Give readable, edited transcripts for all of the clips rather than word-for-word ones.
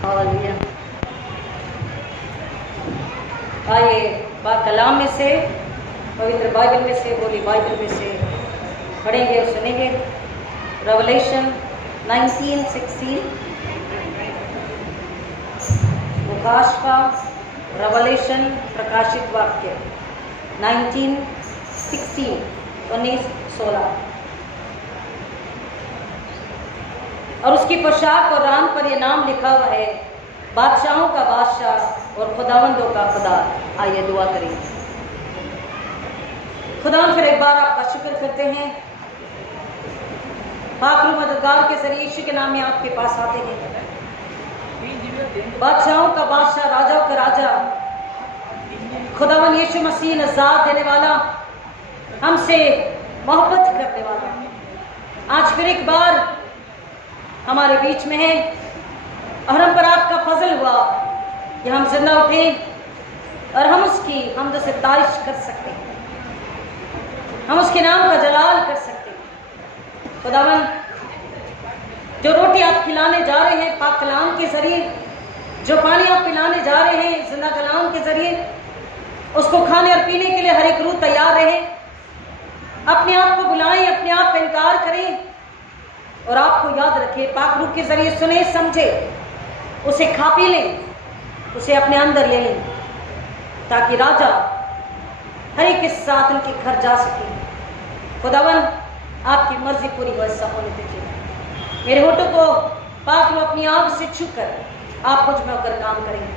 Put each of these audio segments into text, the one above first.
Hallelujah. आइए पाक कलाम में से, पवित्र बाइबल में से, होली बाइबल में से पढ़ेंगे और सुनेंगे। रेवलेशन 19:16, प्रकाश का रेवलेशन प्रकाशित वाक्य 19:16 19:16। और उसकी पोशाक और रान पर यह नाम लिखा हुआ है, बादशाहों का बादशाह और खुदावंदों का खुदा। आइए दुआ करें। खुदावंद फिर एक बार आपका शुक्र करते हैं, पाक मददगार के जरिए यीशु के नाम में आपके पास आते हैं। बादशाहों का बादशाह, राजाओं का राजा, खुदावंद यीशु मसीह नजात देने वाला, हमसे मोहब्बत करने वाला, आज फिर एक बार हमारे बीच में है और हम पर आपका फजल हुआ कि हम जिंदा उठे और हम उसकी हमद से तारीफ कर सकते हैं, हम उसके नाम का जलाल कर सकते हैं। खुदावन, जो रोटी आप खिलाने जा रहे हैं पाक कलाम के जरिए, जो पानी आप पिलाने जा रहे हैं जिंदा कलाम के जरिए, उसको खाने और पीने के लिए हर एक रूह तैयार रहे। अपने आप को बुलाएं, अपने आप का इनकार करें और आपको याद रखें, पाक रूह के जरिए सुने समझे, उसे खा पी लें, उसे अपने अंदर ले लें, ताकि राजा हर एक के साथ उनके घर जा सके। खुदावन, आपकी मर्जी पूरी हो, ऐसा होने दीजिए। मेरे होठों को पाक लो अपनी आंख से छू कर आप मुझ में होकर काम करेंगे।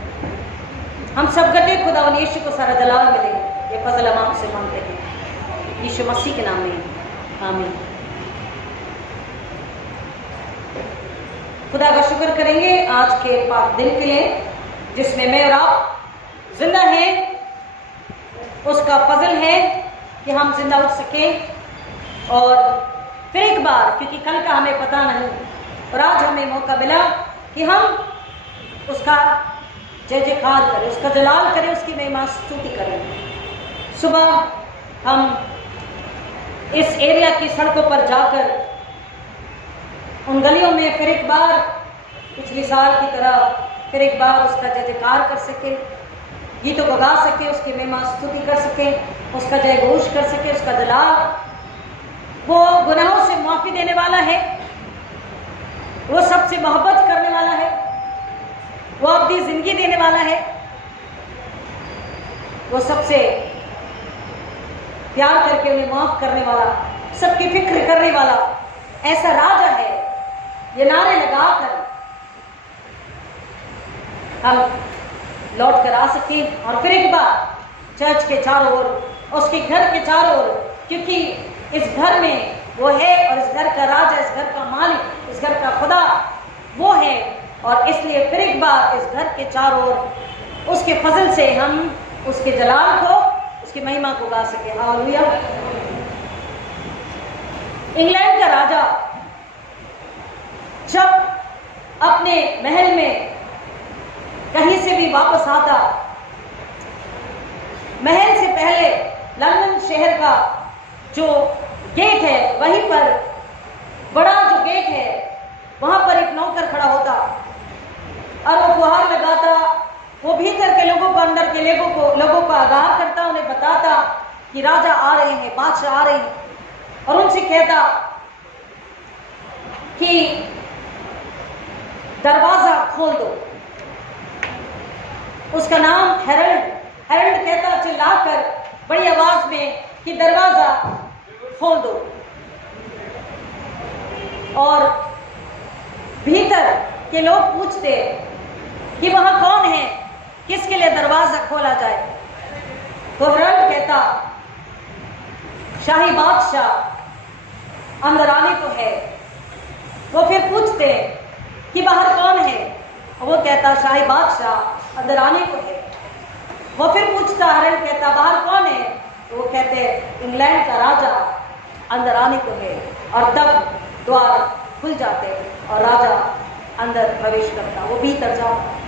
हम सब गटे खुदावन यीशु को सारा जलाल मिले, ये फजल हम आपसे मांगते हैं यीशु मसीह के नाम में, आमीन। खुदा का शुक्र करेंगे आज के पाक दिन के लिए, जिसमें मैं और आप जिंदा हैं। उसका फजल है कि हम जिंदा उठ सकें और फिर एक बार, क्योंकि कल का हमें पता नहीं, और आज हमें मौका मिला कि हम उसका जय जयकार करें, उसका जलाल करें, उसकी महिमा स्तुति करें। सुबह हम इस एरिया की सड़कों पर जाकर उन गलियों में फिर एक बार पिछले साल की तरह फिर एक बार उसका जय जयकार कर सके, गीतों को गा सके, उसकी महिमा स्तुति कर सके, उसका जय घोष कर सके, उसका जलाल। वो गुनाहों से माफी देने वाला है, वो सबसे मोहब्बत करने वाला है, वो अपनी जिंदगी देने वाला है, वो सबसे प्यार करके उन्हें माफ करने वाला, सबकी फिक्र करने वाला ऐसा राजा है। ये नारे लगाकर हम लौट कर आ सके और फिर एक बार चर्च के चारों ओर, उसके घर के चारों ओर, क्योंकि इस घर में वो है और इस घर का राजा, इस घर का मालिक, इस घर का खुदा वो है, और इसलिए फिर एक बार इस घर के चारों ओर उसके फजल से हम उसके जलाल को, उसकी महिमा को गा सके। हालेलुया। इंग्लैंड का राजा जब अपने महल में कहीं से भी वापस आता, महल से पहले लंदन शहर का जो गेट है, वहीं पर बड़ा जो गेट है, वहां पर एक नौकर खड़ा होता और वो फुहार लगाता, वो भीतर के लोगों को, अंदर के लोगों को आगाह करता, उन्हें बताता कि राजा आ रहे हैं, बादशाह आ रहे हैं, और उनसे कहता कि दरवाजा खोल दो। उसका नाम हेरल्ड कहता चिल्लाकर बड़ी आवाज में कि दरवाजा खोल दो, और भीतर के लोग पूछते कि वहां कौन है, किसके लिए दरवाजा खोला जाए। तो हेरल्ड कहता शाही बादशाह अंदर आने को है। वो फिर पूछते कि बाहर कौन है, और वो कहता शाही बादशाह अंदर आने को है। वो फिर पूछता, हेरल्ड कहता बाहर कौन है, तो वो कहते इंग्लैंड का राजा अंदर आने को है, और तब द्वार खुल जाते और राजा अंदर प्रवेश करता, वो भीतर जाता।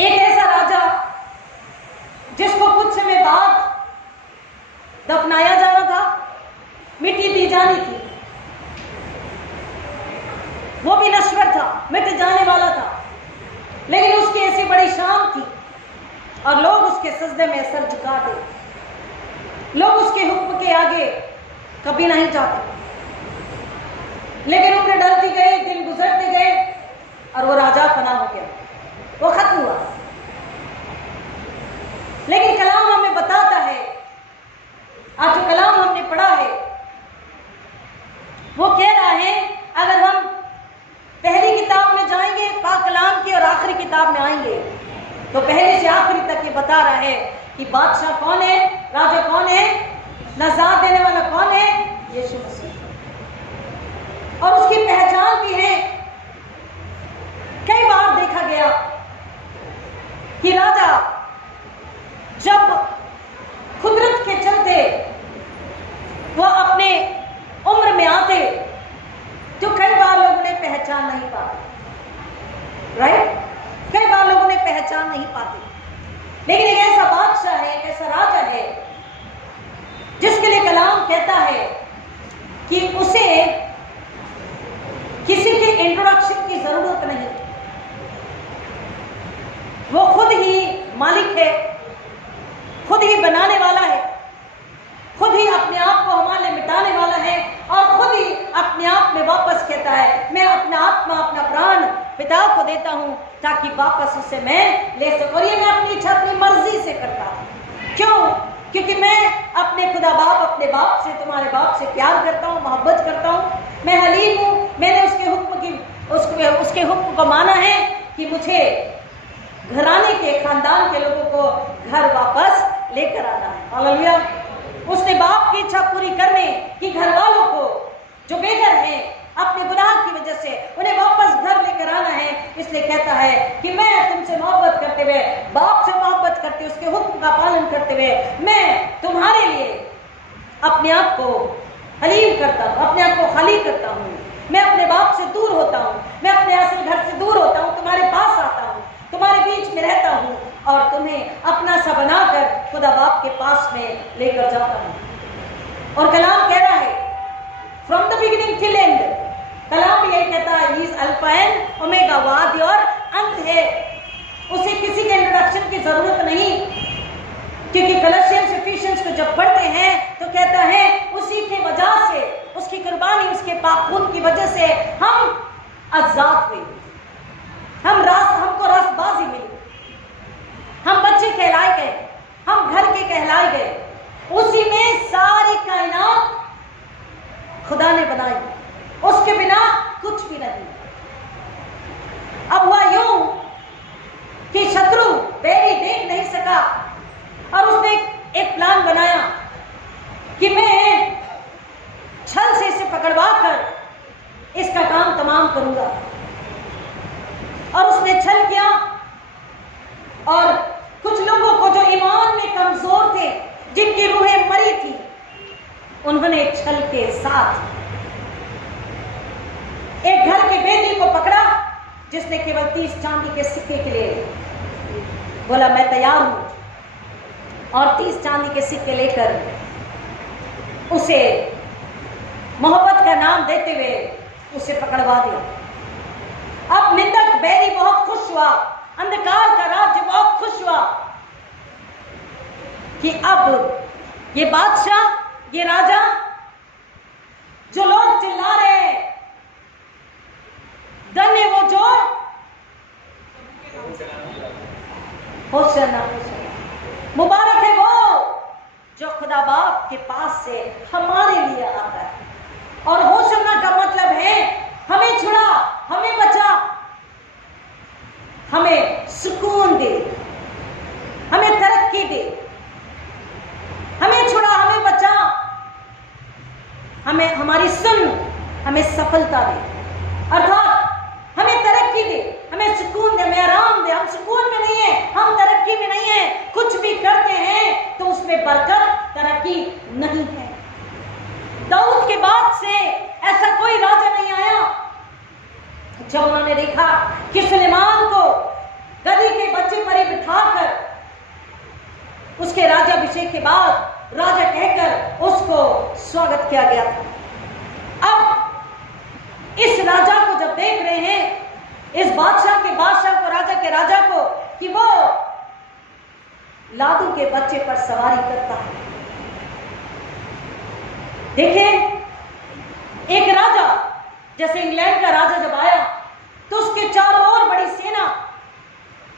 एक ऐसा राजा जिसको कुछ समय बाद दफनाया जाना था, मिट्टी दी जानी थी, वो भी नश्वर था, मिट जाने वाला था, लेकिन उसकी ऐसी बड़ी शान थी और लोग उसके सजदे में सर झुका दे, लोग उसके हुक्म के आगे कभी नहीं जाते। लेकिन उम्र ढलती गई, दिन गुजरते गए और वो राजा फना हो गया, वो खत्म हुआ। लेकिन कलाम हमें बताता है, आज जो कलाम हमने पढ़ा है वो कह रहा है, अगर हम पहली किताब में जाएंगे पाक कलाम की और आखिरी किताब में आएंगे तो पहले से आखिरी तक ये बता रहा है कि बादशाह कौन है, राजा कौन है, नजात देने वाला कौन है, यीशु मसीह। और उसकी पहचान भी है। कई बार देखा गया कि राजा जब कुदरत के चलते वो अपने उम्र में आते तो कई बार लोग उन्हें पहचान नहीं पाते, राइट? कई बार लोग उन्हें पहचान नहीं पाते। लेकिन एक ऐसा बादशाह है, एक ऐसा राजा है जिसके लिए कलाम कहता है कि उसे किसी के इंट्रोडक्शन की जरूरत नहीं, वो खुद ही मालिक है, खुद ही बनाने वाला है, खुद ही अपने आप को हमारे मिटाने वाला है और खुद ही अपने आप में वापस कहता है, मैं अपना आत्मा, अपना प्राण पिता को देता हूं ताकि वापस उसे मैं ले सकूं। और ये मैं अपनी इच्छा, अपनी मर्जी से करता हूं। क्यों? क्योंकि मैं अपने खुदा बाप, अपने बाप से, तुम्हारे बाप से प्यार करता हूं, मोहब्बत करता हूं, मैं हलीम हूं। मैंने उसके हुक्म को माना है कि मुझे घराने के, खानदान के लोगों को घर वापस लेकर आना है। हालेलुया। उसने बाप की इच्छा पूरी करने की घर वालों को जो बेघर हैं अपने गुनाह की वजह से उन्हें वापस घर लेकर आना है। इसलिए कहता है कि मैं तुमसे मोहब्बत करते हुए, बाप से मोहब्बत करते हुए, उसके हुक्म का पालन करते हुए मैं तुम्हारे लिए अपने आप को हलीम करता हूँ, अपने आप को खाली करता हूँ। मैं अपने बाप से दूर होता हूँ, मैं अपने असल घर से दूर होता हूँ, तुम्हारे पास आता हूँ, तुम्हारे बीच में रहता हूँ और तुम्हें अपना सा बनाकर खुदा बाप के पास में लेकर जाता हूँ। और कलाम कह रहा है from the beginning till end, Kalam भी यही कहता है, he is alpha and omega, वो आदि और अंत है। उसे किसी के इंट्रोडक्शन की जरूरत नहीं, क्योंकि कलसियंस एफिशिएंस को जब पढ़ते हैं तो कहता है उसी की वजह से, उसकी कुर्बानी, उसके पाक खून की वजह से हम आजाद हुए, हमको रासबाजी मिली, हम बच्चे कहलाए गए, हम घर के कहलाए गए। उसी में सारी कायनात खुदा ने बनाई, उसके बिना कुछ भी नहीं। अब हुआ यूं कि शत्रु बैरी देख नहीं सका और उसने एक प्लान बनाया कि मैं छल से इसे पकड़वा कर इसका काम तमाम करूंगा। और उसने छल किया और कुछ लोगों को जो ईमान में कमजोर थे, जिनकी रूहें मरी थी, उन्होंने छल के साथ एक घर के बेदी को पकड़ा जिसने केवल 30 चांदी के सिक्के के लिए बोला मैं तैयार हूं, और 30 चांदी के सिक्के लेकर उसे मोहब्बत का नाम देते हुए उसे पकड़वा दिया। अब निंदक बैरी बहुत खुश हुआ, अंधकार का राज्य बहुत खुश हुआ कि अब ये बादशाह, ये राजा, जो लोग चिल्ला रहे हैं धन्य वो जो होशना, मुबारक है वो जो खुदा बाप के पास से हमारे लिए आता है। और होशना का मतलब है हमें छुड़ा, हमें बचा, हमें सुकून दे, हमें तरक्की दे, हमें छुड़ा, हमें बचा, हमें हमारी सुन, हमें सफलता दे, अर्थात हमें तरक्की दे, हमें सुकून दे, हमें आराम दे। हम सुकून में नहीं है, हम तरक्की में नहीं है। कुछ भी करते हैं तो उसमें बरकत, तरक्की नहीं है। दाऊद के बाद से ऐसा कोई राजा नहीं आया जब उन्होंने देखा कि सुलेमान को गधी के बच्चे पर ही बिठाकर उसके राज्याभिषेक के बाद राजा कहकर उसको स्वागत किया गया था। अब इस राजा को जब देख रहे हैं, इस बादशाह के बादशाह को, राजा के राजा को, कि वो लादू के बच्चे पर सवारी करता है। देखें, एक राजा, जैसे इंग्लैंड का राजा जब आया तो उसके चारों ओर बड़ी सेना,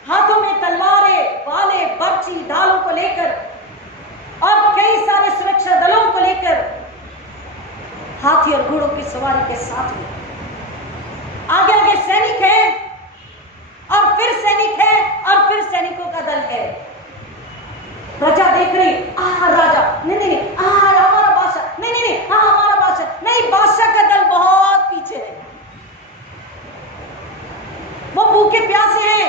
हाथों में तलवारें, भाले, बर्छी, ढालों को लेकर और कई सारे सुरक्षा दलों को लेकर, हाथी और घोड़ों की सवारी के साथ में आगे आगे सैनिक हैं और फिर सैनिक है और फिर सैनिकों का दल है। प्रजा देख रही, राजा, नहीं नहीं नहीं, हमारा बादशाह, नहीं नहीं नहीं, हमारा बादशाह नहीं, बादशाह का दल बहुत पीछे है, वो भूखे प्यासे हैं।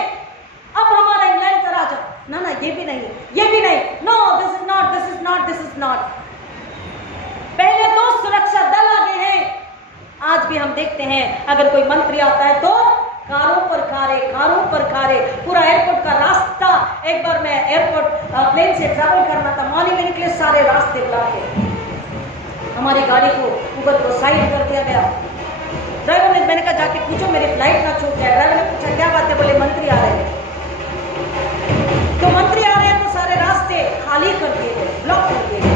अब हमारा इंग्लैंड का राजा, ना ना, ये भी नहीं, ये भी नहीं, no, this is not, this is not, this is not. पहले तो सुरक्षा दल आगे हैं। आज भी हम देखते हैं, अगर कोई मंत्री आता है तो कारों पर कारें, पूरा एयरपोर्ट का रास्ता, एक बार मैं एयरपोर्ट प्लेन से ट्रैवल करना था, मॉर्निंग में निकले, सारे रास्ते ब्लॉक है। हमारी गाड़ी को, ऊबर को साइड कर दिया गया। ड्राइवर ने, मैंने कहा जाके पूछो मेरी फ्लाइट ना छूट जाए। ड्राइवर ने पूछा क्या बात है, बोले मंत्री आ रहे हैं। तो मंत्री आ रहे हैं तो सारे रास्ते खाली कर दिए गए, ब्लॉक कर दिए गए।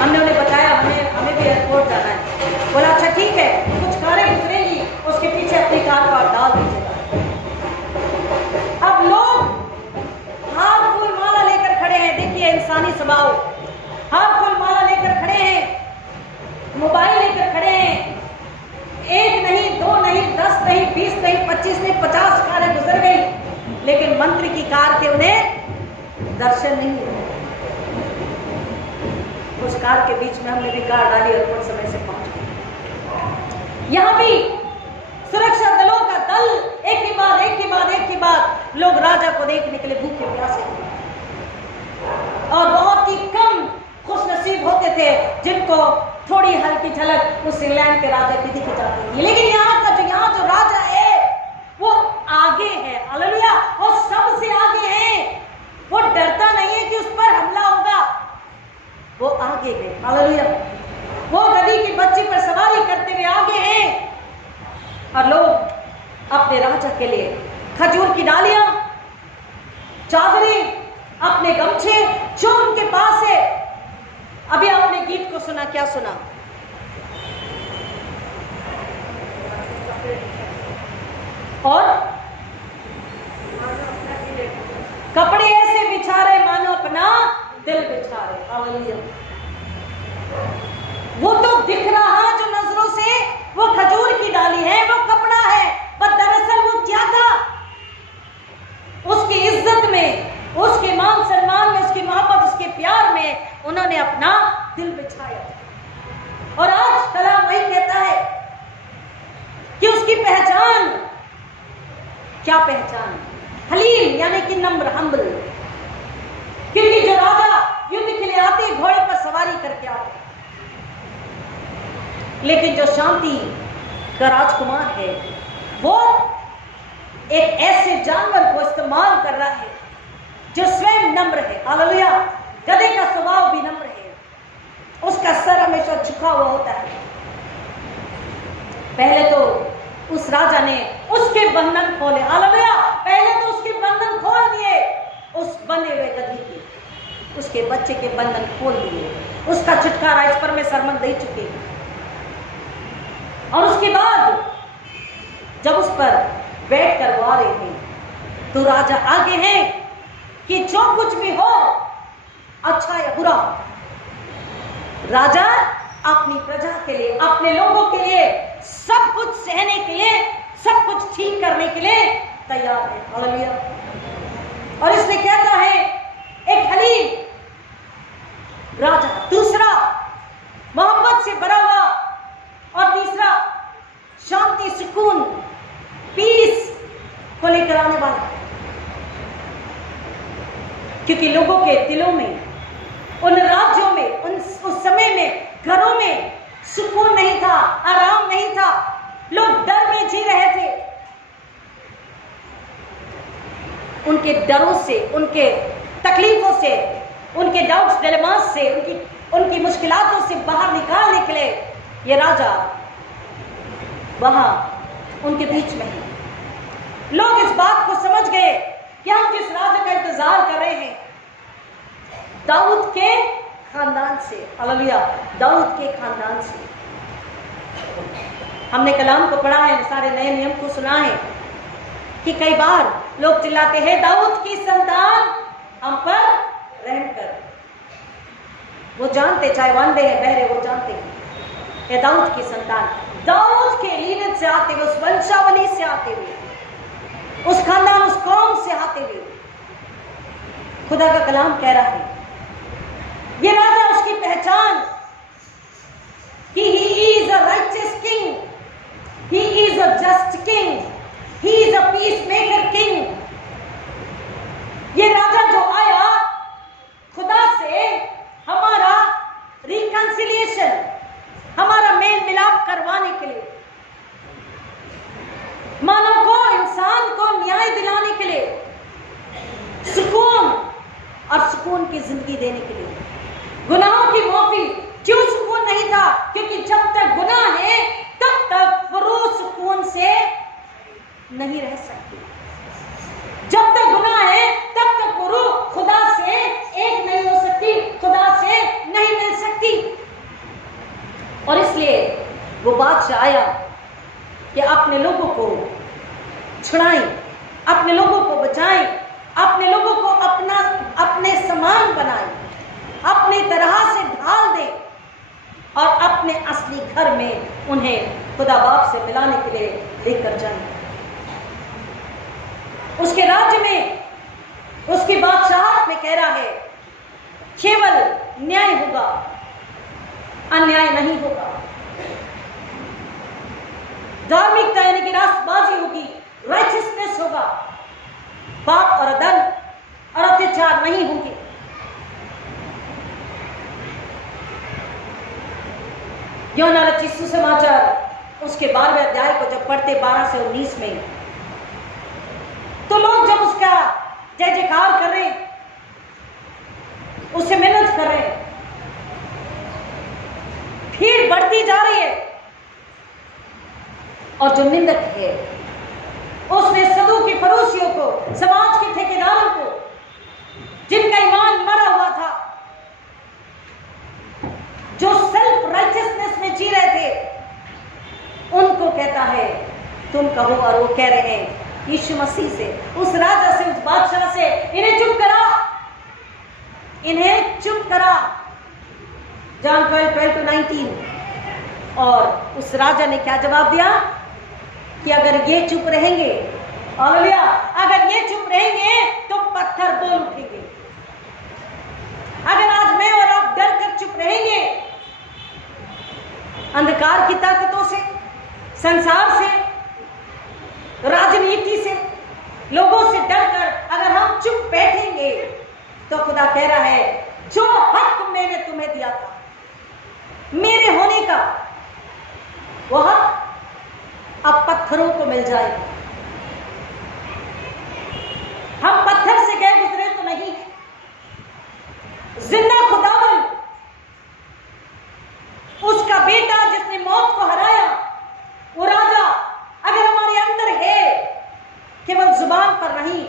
हमने उन्हें बताया हमें भी एयरपोर्ट जाना है। बोला अच्छा ठीक है, कुछ कारें गुजरेंगी, उसके पीछे अपनी कार को आप डाल दीजिएगा। अब लोग हार फूल माला लेकर खड़े हैं। देखिए इंसानी स्वभाव, हार फूल माला लेकर खड़े हैं, मोबाइल लेकर खड़े हैं। एक नहीं, दो नहीं, 10 नहीं, 20 नहीं, 25 नहीं, 50 कारें गुजर गई, लेकिन मंत्री की कार के उन्हें दर्शन नहीं हुए। उस कार के बीच में हमने भी कार डाली और कुछ समय से पहुंच गए। यहां भी सुरक्षा दलों का दल एक के बाद लोग राजा को देखने के लिए भूखे प्यासे थे, और बहुत ही कम खुशनसीब होते थे जिनको थोड़ी हल्की झलक उस इंग्लैंड के राजा की दिख जाती थी। लेकिन यहाँ जो राजा है वो आगे है, हालेलुया, वो सबसे आगे है। वो डरता नहीं है कि उस पर हमला होगा, वो आगे है, हालेलुया। वो गधी के बच्चे पर सवारी करते हुए आगे हैं, और लोग अपने राजा के लिए खजूर की डालियां, चादरें, अपने गमछे जो उनके पास है। अभी आपने गीत को सुना, क्या सुना? और कपड़े ऐसे बिछा रहे मानो अपना दिल बिछा रहे, हालेलुया। वो तो दिख रहा जो नजरों से वो खजूर की डाली है, वो कपड़ा है, पर दरअसल वो क्या था? उसकी इज्जत में, उसके मान सम्मान में, उसकी मोहब्बत, उसके प्यार में उन्होंने अपना दिल बिछाया। और आज कलाम वही कहता है कि उसकी पहचान, क्या पहचान? हलील, यानी कि नम्र, हम्बल। क्योंकि जो राजा युद्ध के लिए आते घोड़े पर सवारी करके आते, लेकिन जो शांति का राजकुमार है वो एक ऐसे जानवर को इस्तेमाल कर रहा है जो स्वयं नम्र है, हालेलुया। गधे का स्वभाव भी नम्र है, उसका सर हमेशा झुका हुआ होता है। पहले तो उस राजा ने उसके बंधन खोले, हालेलुया। पहले तो उसके बंधन खोल दिए, उस बंधे हुए गधी के, उसके बच्चे के बंधन खोल दिए। उसका छुटकारा इस पर मैं सरमन दे चुकी हूं। और उसके बाद जब उस पर बैठ कर वो आ रहे थे तो राजा आगे हैं कि जो कुछ भी हो, अच्छा या बुरा, राजा अपनी प्रजा के लिए, अपने लोगों के लिए सब कुछ सहने के लिए, सब कुछ ठीक करने के लिए तैयार है, हालेलुया। और इसलिए कहता है एक हलीम राजा, दूसरा मोहब्बत से भरा हुआ, और तीसरा शांति, सुकून, पीस को लेकर आने वाला। क्योंकि लोगों के दिलों में, उन राज्यों में, उस समय में घरों में सुकून नहीं था, आराम नहीं था, लोग डर में जी रहे थे। उनके डरों से, उनके तकलीफों से, उनके डाउट्स, डिलेमास से, उनकी मुश्किलातों से बाहर निकालने के लिए ये राजा वहां उनके बीच में है। लोग इस बात को समझ गए कि हम जिस राजा का इंतजार कर रहे हैं, दाऊद के खानदान से, हालेलुया, दाऊद के खानदान से। हमने कलाम को पढ़ा है, सारे नए नियम को सुना है कि कई बार लोग चिल्लाते हैं, दाऊद की संतान हम पर रहम कर। वो जानते, चाहे वांदे हैं, बहरे, वो जानते हैं ये दाऊद की संतान, दाऊद के लीनेज से आते हुए, उस वंशावली से आते हुए, उस खानदान, उस कौम से आते हुए खुदा का कलाम कह रहा है, ये राजा, उसकी पहचान कि he is a righteous king, he is a just king, he is a peacemaker king। ये राजा जो आया खुदा से हमारा रिकंसिलिएशन, हमारा मेल मिलाप करवाने के लिए, मानव को, इंसान को न्याय दिलाने के लिए, सुकून और सुकून की जिंदगी देने के लिए, गुनाहों की माफी। क्यों सुकून नहीं था? क्योंकि जब तक गुनाह है तब तक वो रूह सुकून से नहीं रह सकती। जब तक गुनाह है तब तक वो रूह खुदा से एक नहीं हो सकती, खुदा से नहीं मिल सकती। और इसलिए वो बादशाह आया कि अपने लोगों को छुड़ाएं, अपने लोगों को बचाएं, अपने लोगों को अपने समान बनाएं, अपनी तरह से ढाल दें और अपने असली घर में उन्हें खुदा बाप से मिलाने के लिए लेकर जाएं। उसके राज्य में, उसकी बादशाहत में कह रहा है, केवल न्याय होगा, अन्याय नहीं होगा। धार्मिकता यानी कि राष्ट्रबाजी होगी, राइचियसनेस होगा, पाप और अधर्म और अत्याचार नहीं होंगे। यूहन्ना रचित सुसमाचार उसके 12वें अध्याय को जब पढ़ते 12 से 19 में, तो लोग जब उसका जय जयकार कर रहे, उससे मेहनत कर रहे, भीड़ बढ़ती जा रही है, और जो निंदक है उसने सदूकी फरीसियों को, समाज के ठेकेदारों को, जिनका ईमान मरा हुआ था, जो सेल्फ राइचियसनेस में जी रहे थे, उनको कहता है तुम कहो। और वो कह रहे हैं यीशु मसीह से, उस राजा से, उस बादशाह से, इन्हें चुप करा, इन्हें चुप करा। जॉन 12:12-19। और उस राजा ने क्या जवाब दिया कि अगर ये चुप रहेंगे, हालेलुया, अगर ये चुप रहेंगे तो पत्थर बोल उठेंगे। अगर आज मैं और आप डर कर चुप रहेंगे, अंधकार की ताकतों से, संसार से, राजनीति से, लोगों से डरकर अगर हम चुप बैठेंगे, तो खुदा कह रहा है जो हक मैंने तुम्हें दिया था मेरे होने का, वो हक अब पत्थरों को मिल जाएगा। हम पत्थर से गए गुजरे तो नहीं है। जिंदा खुदावन, उसका बेटा जिसने मौत को हराया, वो राजा अगर हमारे अंदर है, केवल जुबान पर नहीं,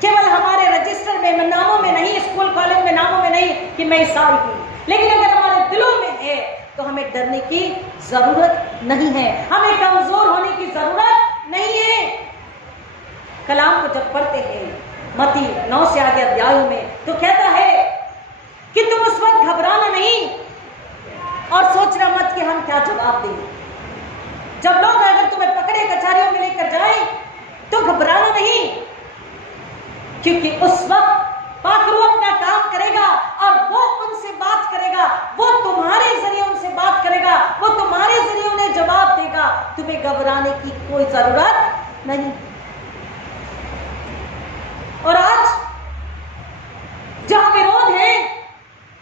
केवल हमारे रजिस्टर में, नामों में नहीं, स्कूल कॉलेज में नामों में नहीं कि मैं ईसाई हूं, लेकिन अगर हमारे दिलों में है तो हमें डरने की जरूरत नहीं है, हमें कमजोर होने की जरूरत नहीं है। कलाम को जब पढ़ते हैं मत्ती 9 से आगे अध्यायों में, तो कहता है कि तुम उस वक्त घबराना नहीं और सोचना मत कि हम क्या जवाब दें। जब लोग अगर तुम्हें पकड़े कचहरियों में लेकर जाएं, तो घबराना नहीं, क्योंकि उस वक्त पाखरू अपना काम करेगा और वो उनसे बात करेगा, वो तुम्हारे जरिए उनसे बात करेगा, वो तुम्हारे जरिए उन्हें जवाब देगा। तुम्हें घबराने की कोई जरूरत नहीं। और आज जहां विरोध है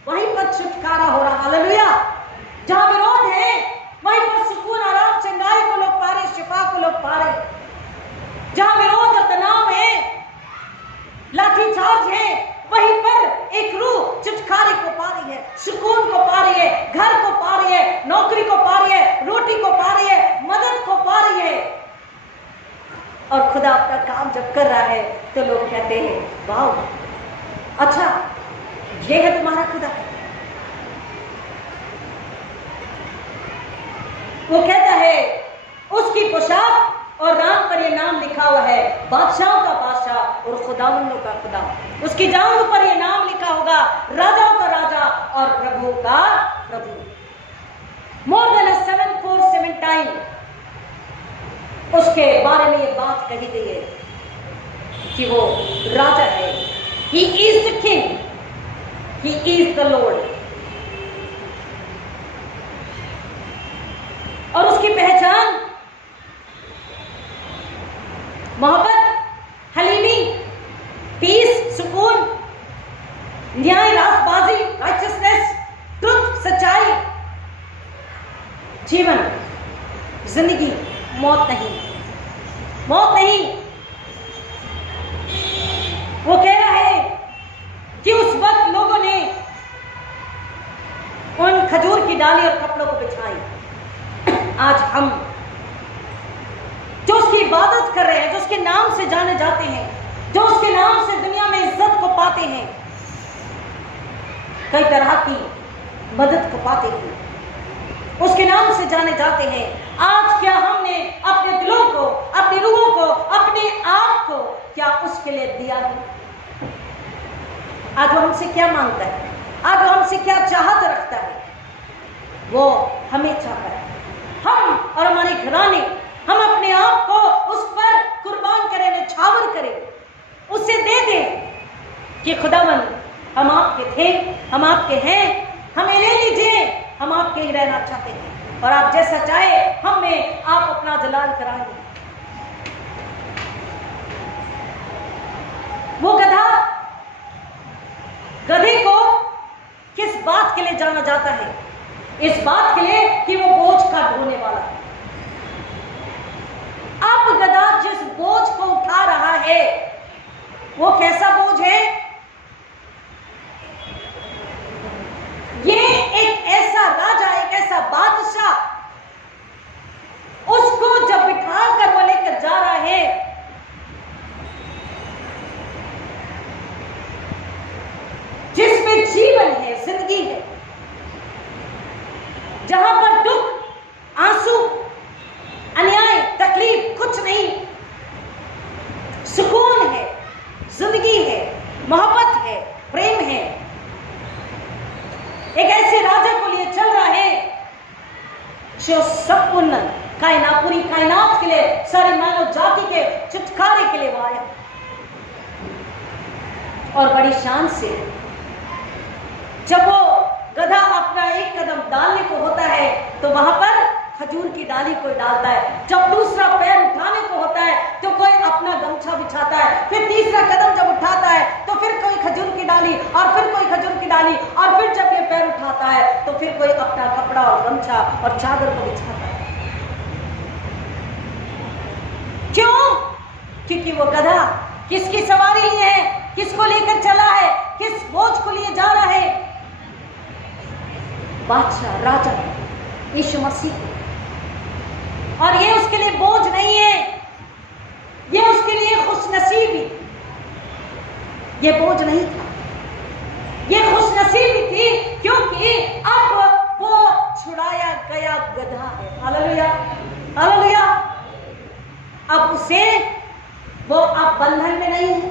वहीं पर छुटकारा हो रहा, हालेलुया। जहां विरोध है वहीं पर सुकून, आराम, चंगाई को लोग पा रहे, शिफा को लोग पा रहे। जहां विरोध और तनाव है, लाठीचार्ज है, वहीं पर एक रूह छुटकारे को पा रही है, सुकून को पा रही है, घर को पा रही है, नौकरी को पा रही है, रोटी को पा रही है, मदद खुदा अपना काम जब कर रहा है तो लोग कहते हैं वाह, अच्छा ये है तुम्हारा खुदा। वो कहता है उसकी पोशाक और नाम पर ये नाम लिखा हुआ है, बादशाहों का बादशाह और खुदावंदों का खुदा। उसकी जांघ पर ये नाम लिखा होगा, राजाओं का राजा और प्रभु का प्रभु। मोर देन 747 टाइम उसके बारे में ये बात कही गई है कि वो राजा है। He is the king, he is the Lord। और उसकी पहचान मोहब्बत, हलीमी, पीस, सुकून, न्याय, रास्तबाजी, राइचसनेस, ट्रुथ, सच्चाई, जीवन, जिंदगी, मौत नहीं, मौत नहीं। वो कह रहा है कि उस वक्त लोगों ने उन खजूर की डाली और कपड़ों को बिछाई। आज हम जो उसकी इबादत कर रहे हैं, जो उसके नाम से जाने जाते हैं, जो उसके नाम से दुनिया में इज्जत को पाते हैं, कई तरह की मदद को पाते हैं, उसके नाम से जाने जाते हैं। आज क्या हमने अपने दिलों को, अपनी रूहों को, अपने आप को क्या उसके लिए दिया है? आज वो हमसे क्या मांगता है? आज वो हमसे क्या चाहत रखता है? वो हमें चाहता है हम और हमारे घराने, हम अपने आप को उस पर कुर्बान करें, न्यौछावर करें, उससे दे दें कि खुदावंद हम आपके थे, हम आपके हैं, हमें ले लीजिए, हम आपके ही रहना चाहते हैं और आप जैसा चाहे हम में आप अपना जलाल कराएंगे। वो गधा, गधे को किस बात के लिए जाना जाता है? इस बात के लिए कि वो बोझ का ढोने वाला है। अब गधा जिस बोझ को उठा रहा है वो कैसा बोझ है? ये एक ऐसा राजा, एक ऐसा बादशाह, उसको जब बिठा कर वो लेकर जा रहा है, जिसमें जीवन है, जिंदगी है, जहां पर दुख, आंसू, अन्याय, तकलीफ कुछ नहीं, सुकून है, जिंदगी है, मोहब्बत है, प्रेम है। एक ऐसे राजा को लिए चल रहा है जो संपूर्ण कायनात, पूरी कायनात के लिए, सारी मानव जाति के छुटकारे के लिए वो आया और बड़ी शान से जब वो गधा अपना एक कदम डालने को होता है तो वहां पर खजूर की डाली कोई डालता है, जब दूसरा पैर उठाने को होता है तो कोई अपना गमछा बिछाता है, फिर तीसरा कदम जब उठाता है तो फिर कोई खजूर की डाली और फिर कोई खजूर की डाली, और फिर जब ये पैर उठाता है तो फिर कोई अपना कपड़ा और गमछा और चादर को बिछाता है। क्यों? क्योंकि वो गधा किसकी सवारी लिए है, किसको लेकर चला है, किस बोझ को लिए जा रहा है? बादशाह, राजा यीशु मसीह। और ये उसके लिए बोझ नहीं है, ये उसके लिए खुशनसीबी, ये बोझ नहीं था, ये खुशनसीबी थी क्योंकि अब वो छुड़ाया गया गधा है। Hallelujah, hallelujah. अब उसे वो अब बंधन में नहीं है,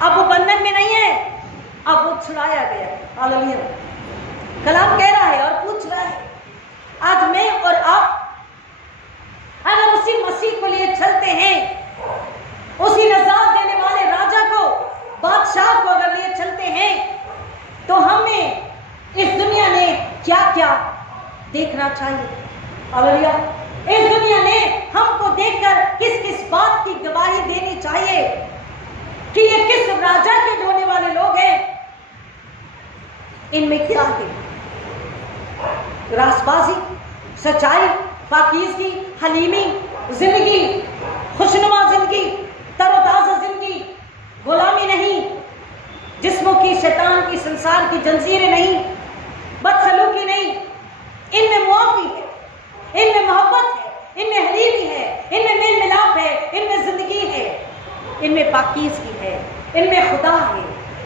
अब वो बंधन में नहीं है, अब वो छुड़ाया गया। हालेलुया। कलाम कह रहा है और पूछ रहा है, आज मैं और आप अगर उसी मसीह को लिए चलते हैं, उसी नजात देने वाले राजा को, बादशाह को अगर लिए चलते हैं, तो हमें इस दुनिया ने क्या क्या देखना चाहिए? हालेलुया। इस दुनिया ने हमको देखकर किस किस बात की गवाही देनी चाहिए कि ये किस राजा के ढोने वाले लोग हैं? इनमें क्या है? रासबाजी, सच्चाई, पाकीज़गी, हलीमी, जिंदगी, खुशनुमा जिंदगी, तरोताजा जिंदगी, गुलामी नहीं, जिस्मों की, शैतान की, संसार की जंजीरें नहीं, बदसलूकी नहीं। इनमें मुआफी है, इनमें मोहब्बत है, इनमें हलीमी है, इनमें मेल पाकीज़गी है, इनमें खुदा है,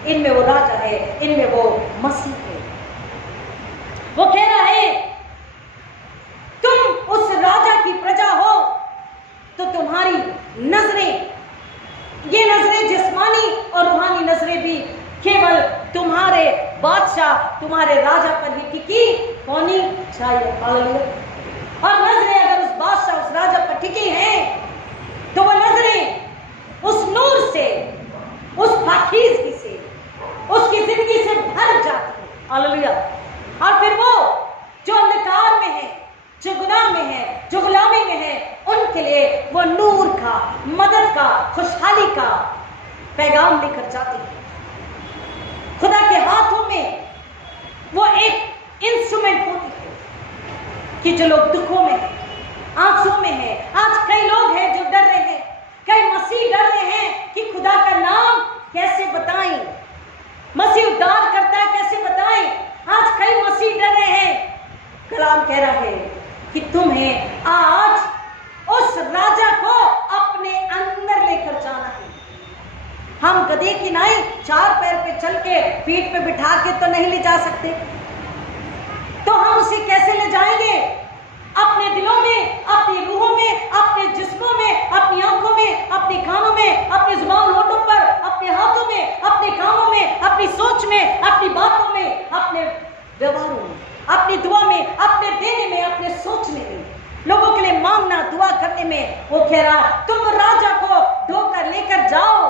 इनमें वो राजा है, इनमें वो मसीह है। वो कह रहा है तुम उस राजा की प्रजा हो तो तुम्हारी नजरें, ये नजरें जिस्मानी और रूहानी नजरें भी केवल तुम्हारे बादशाह, तुम्हारे राजा पर ही टिकी होनी चाहिए। और नजरें अगर उस बादशाह, उस राजा पर टिकी हैं तो वो नजरें उस नूर से, उस पाकीज़गी से, उसकी जिंदगी से भर जाती है। हालेलुया। और फिर वो जो अंधकार में है, जो गुनाह में है, जो गुलामी में है, उनके लिए वो नूर का, मदद का, खुशहाली का पैगाम लेकर जाती है। खुदा के हाथों में वो एक इंस्ट्रूमेंट होती है कि जो लोग दुखों में हैं, आंसू में हैं, आज कई लोग हैं जो डर रहे हैं, कई मसीह डर रहे हैं कि खुदा का नाम कैसे बताएं, मसीह उद्धार करता है कैसे बताएं। आज कई मसीह डर रहे हैं। कलाम कह रहा है कि तुम्हें आज उस राजा को अपने अंदर लेकर जाना है। हम गधे की नाई चार पैर पे चल के पीठ पे बिठा के तो नहीं ले जा सकते, तो हम उसे कैसे ले जाएंगे? अपने दिलों में, अपनी रूहों में, अपने जिस्मों में, अपनी आंखों में, अपने कानों में, अपनी जुबान होठों पर, अपने हाथों में, अपने कामों में, अपनी सोच में, अपनी बातों में, अपने व्यवहारों में, अपनी दुआ में, अपने देने में, अपने सोचने में, लोगों के लिए मांगना, दुआ करने में। वो कह रहा तुम राजा को ढोकर लेकर जाओ।